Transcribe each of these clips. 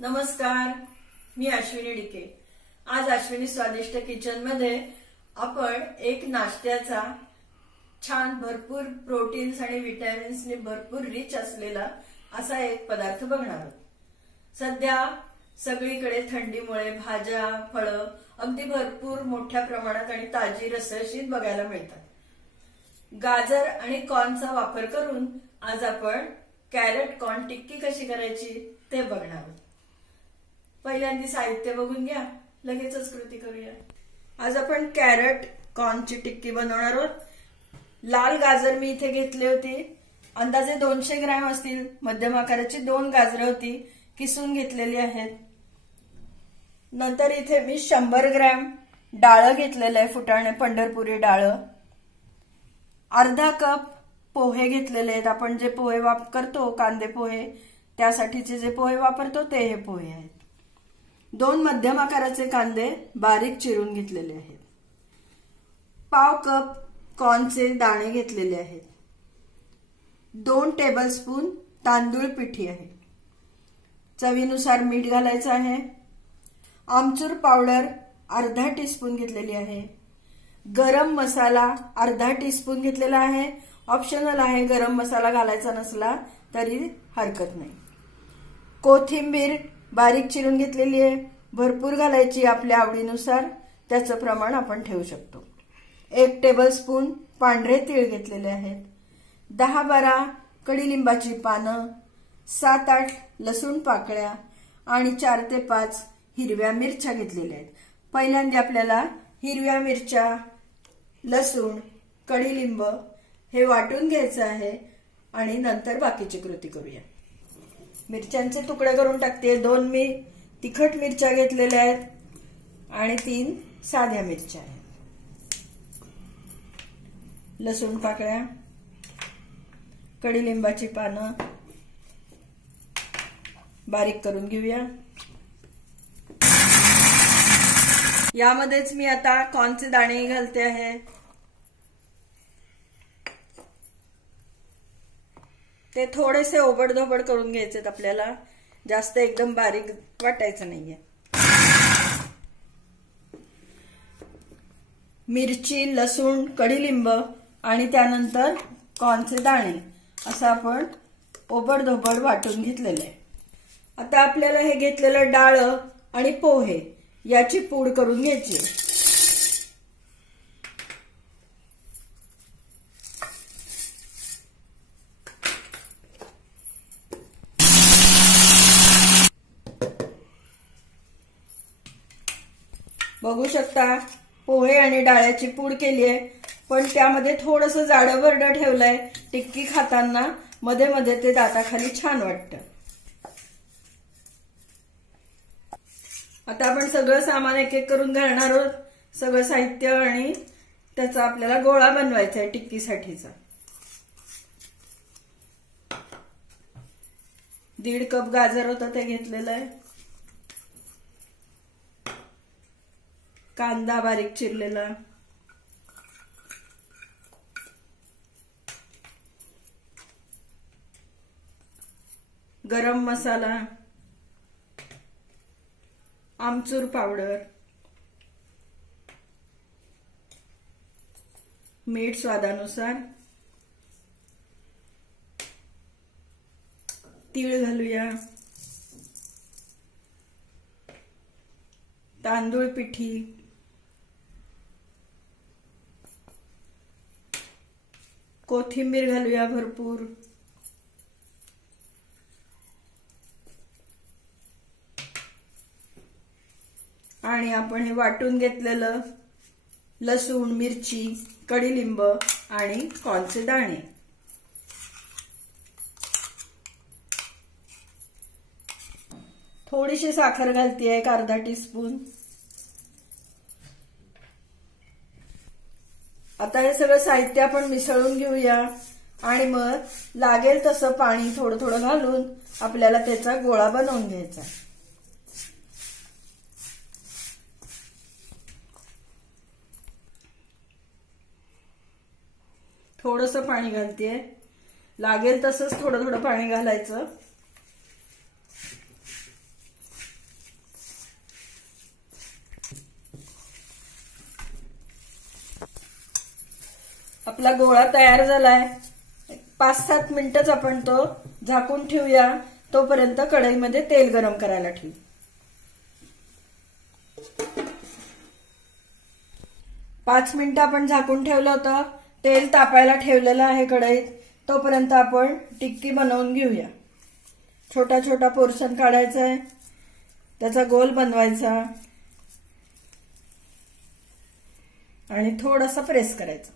नमस्कार, मी अश्विनी डिके। आज अश्विनी स्वादिष्ट किचन मध्ये आपण एक नाश्त्याचा छान भरपूर प्रोटीन्स आणि विटॅमिन्सने भरपूर रिच असलेला असा एक पदार्थ बघणार आहोत। सध्या सगळीकडे थंडीमुळे भाज्या, फळं अगदी भरपूर मोठ्या प्रमाणात आणि ताजी रसरशीत बघायला मिळतात। गाजर आणि कॉर्नचा वापर करून आज आपण कॅरट कॉर्न टिक्की कशी करायची ते बघणार आहोत। पहिल्यांदा साहित्य बघून घ्या, लगेचच कृती करूया। आज आपण कॅरट कॉर्नची टिक्की बनवणार आहोत। लाल गाजर मी इथे घेतली होती, अंदाजे 200 ग्रॅम असतील। मध्यम आकाराची 2 गाजरं होती, किसून घेतलेली आहेत। नंतर इथे मी 100 ग्रॅम डाळ घेतलेलं आहे, फुटाणे पंढरपुरी डाळ। अर्धा कप पोहे घेतलेले आहेत। आपण जे पोहे करतो कांदे पोहे, त्यासाठीचे जे पोहे वापरतो ते हे पोहे आहेत। 2 मध्यम आकाराचे कांदे बारीक चिरून घेतलेले आहेत। पाव कप कॉर्नचे दाणे घेतलेले आहेत। 2 टेबलस्पून तांदूळ पिठी आहे। चवीनुसार मीठ घालायचं आहे। आमचूर पावडर अर्धा टीस्पून घेतलेली आहे। गरम मसाला अर्धा टीस्पून घेतलेला आहे। ऑप्शनल आहे, गरम मसाला घालायचा नसला तरी हरकत नाही। कोथिंबीर बारीक चिरून घेतलेली आहे। भरपूर घालायची आपल्या आवडीनुसार, त्याचं प्रमाण आपण ठेवू शकतो। 1 टेबलस्पून पांढरे तीळ घेतलेले आहेत। 10-12 कडीलिंबाची पानं, 7-8 लसूण पाकळ्या आणि 4 ते 5 हिरव्या मिरच्या घेतलेल्या आहेत। पहिल्यांदा आपल्याला हिरव्या मिरच्या, लसूण, कडीलिंब हे वाटून घ्यायचं आहे आणि नंतर बाकीची कृती करूया। मिरच्यांचे तुकडे करून टाकते। 2 मी तिखट मिरच्या घेतलेल्या आहेत आणि 3 साध्या मिरच्या आहेत। लसूण पाकळ्या, कडीलिंबाची पानं बारीक करून घेऊया। यामध्येच मी आता कॉर्नचे दाणे घालते आहे। ते थोडेसे ओबडधोबड करून घ्यायचे आपल्याला, जास्त एकदम बारीक वाटायचं नाहीये। मिरची, लसूण, कडीलिंब आणि त्यानंतर कॉर्नचे दाणे असं आपण ओबडधोबड वाटून घेतलेलं आहे। आता आपल्याला हे घेतलेलं डाळ आणि पोहे याची पूड करून घ्यायची। बघू शकता पोहे आणि डाळ्याची पूड केली आहे, पण त्यामध्ये थोडंसं जाडं भरडं ठेवलंय। टिक्की खाताना मध्ये मध्ये ते दाताखाली छान वाटतं। आता आपण सगळं सामान एक एक करून घालणार आहोत, सगळं साहित्य, आणि त्याचा आपल्याला गोळा बनवायचा आहे टिक्कीसाठीचा। 1.5 कप गाजर होतं ते घेतलेलं आहे। कांदा बारीक चिरलेला, गरम मसाला, आमचूर पावडर, मीठ स्वादानुसार, तीळ घालूया, तांदूळ पिठी, कोथिंबीर घालूया भरपूर, आणि आपण हे वाटून घेतलेलं लसूण, मिरची, कडीलिंब आणि कॉर्नचे दाणे। थोडीशी साखर घालते, 1 अर्धा टीस्पून। आता हे सगळं साहित्य आपण मिसळून घेऊया आणि मग लागेल तसं पाणी थोडं थोडं घालून आपल्याला त्याचा गोळा बनवून घ्यायचा। थोडंसं पाणी घालते, लागेल तसंच थोडं थोडं पाणी घालायचं। आपला गोळा तयार झालाय. 5-7 मिनिटच आपण तो झाकून ठेवूया. तोपर्यंत कढईमध्ये तेल गरम करायला ठेवू. 5 मिनिटं आपण झाकून ठेवलं होतं. तेल तापायला ठेवलेलं आहे कढईत. तोपर्यंत आपण टिक्की बनवून घेऊया. छोटा छोटा पोर्शन काढायचा आहे, त्याचा गोल बनवायचा आणि थोडासा प्रेस करायचा.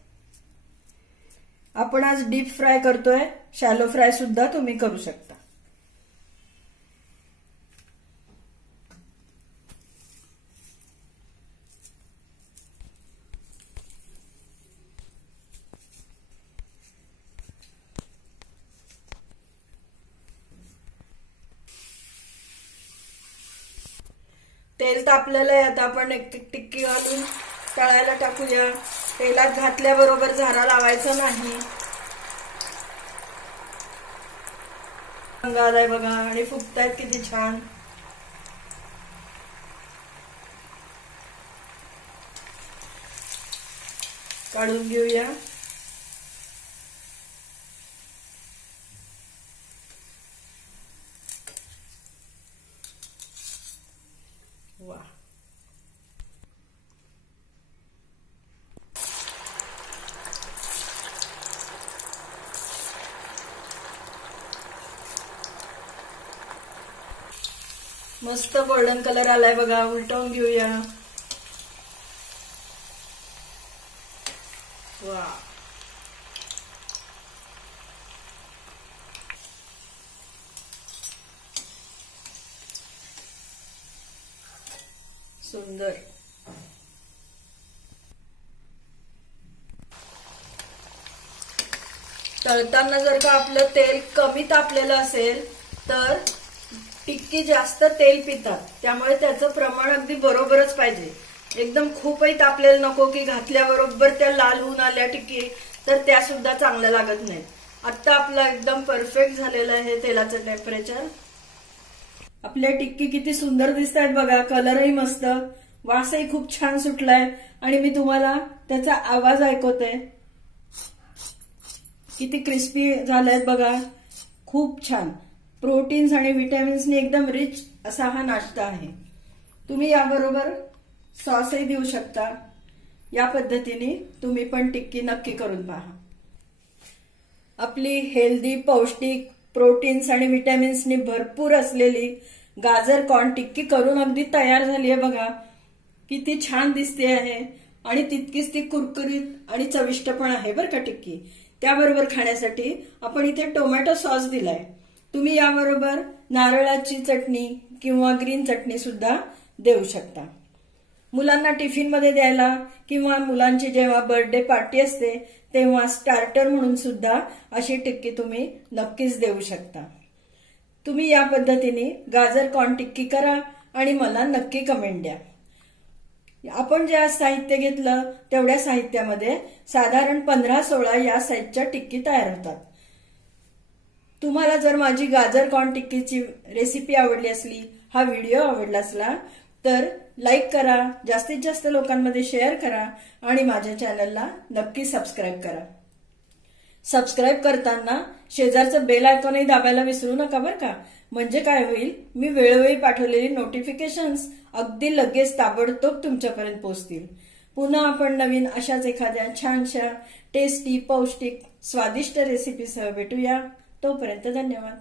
आपण आज डीप फ्राय करतोय. शॅलो फ्राय सुद्धा तुम्ही करू शकता. तेल तापलेलं आहे. आता आपण एक टिक्की घालून तळायला टाकूया. तेलात घातल्याबरोबर झारा लावायचा नाही. रंग आलाय बघा आणि फुगतायत किती छान. काढून घेऊया. वा, मस्त गोल्डन कलर आलाय बघा. उलटवून घेऊया. वा, सुंदर. तळताना जर का आपलं तेल कमी तापलेलं असेल तर टिक्की जास्त तेल पितात. त्यामुळे त्याचं प्रमाण अगदी बरोबरच पाहिजे. एकदम खूपही तापलेलं नको की घातल्याबरोबर त्या लाल होऊन आल्या टिक्की तर त्या सुद्धा चांगल्या लागत नाहीत. आता आपला एकदम परफेक्ट झालेलं आहे तेलाचं टेम्परेचर. आपल्या टिक्की किती सुंदर दिसत आहेत बघा. कलरही मस्त, वासही खूप छान सुटलाय आणि मी तुम्हाला त्याचा आवाज ऐकवते. किती क्रिस्पी झालायत बघा. खूप छान. प्रोटीन्स आणि विटॅमिन्सनी एकदम रिच असा हा नाश्ता आहे. तुम्ही याबरोबर सॉसही देऊ शकता. या पद्धतीने तुम्ही पण टिक्की नक्की करून पहा. आपली हेल्दी, पौष्टिक, प्रोटीन्स आणि विटॅमिन्सनी भरपूर असलेली गाजर कॉर्न टिक्की करून अगदी तयार झाली आहे बघा. किती छान दिसते आहे आणि तितकीच ती कुरकुरीत आणि चविष्ट पण आहे बरं का टिक्की. त्याबरोबर खाण्यासाठी आपण इथे टोमॅटो सॉस दिलाय. तुम्ही याबरोबर नारळाची चटणी किंवा ग्रीन चटणी सुद्धा देऊ शकता. मुलांना टिफिनमध्ये द्यायला किंवा मुलांची जेव्हा बर्थडे पार्टी असते तेव्हा स्टार्टर म्हणून सुद्धा अशी टिक्की तुम्ही नक्कीच देऊ शकता. तुम्ही या पद्धतीने गाजर कॉर्न टिक्की करा आणि मला नक्की कमेंट द्या. आपण जे आज साहित्य घेतलं तेवढ्या साहित्यामध्ये साधारण 15-16 या साईजच्या टिक्की तयार होतात. तुम्हाला जर माझी गाजर कॉर्न टिक्कीची रेसिपी आवडली असली, हा व्हिडिओ आवडला असला तर लाईक करा, जास्तीत जास्त लोकांमध्ये शेअर करा आणि माझ्या चॅनलला नक्की सबस्क्राईब करा. सबस्क्राईब करताना शेजारचं बेल आयकॉनही दाबायला विसरू नका बरं का. म्हणजे काय होईल, मी वेळोवेळी पाठवलेली नोटिफिकेशन्स अगदी लगेच ताबडतोब तुमच्यापर्यंत पोहोचतील. पुन्हा आपण नवीन अशाच एखाद्या छानशा टेस्टी, पौष्टिक, स्वादिष्ट रेसिपीसह भेटूया. तोपर्यंत धन्यवाद.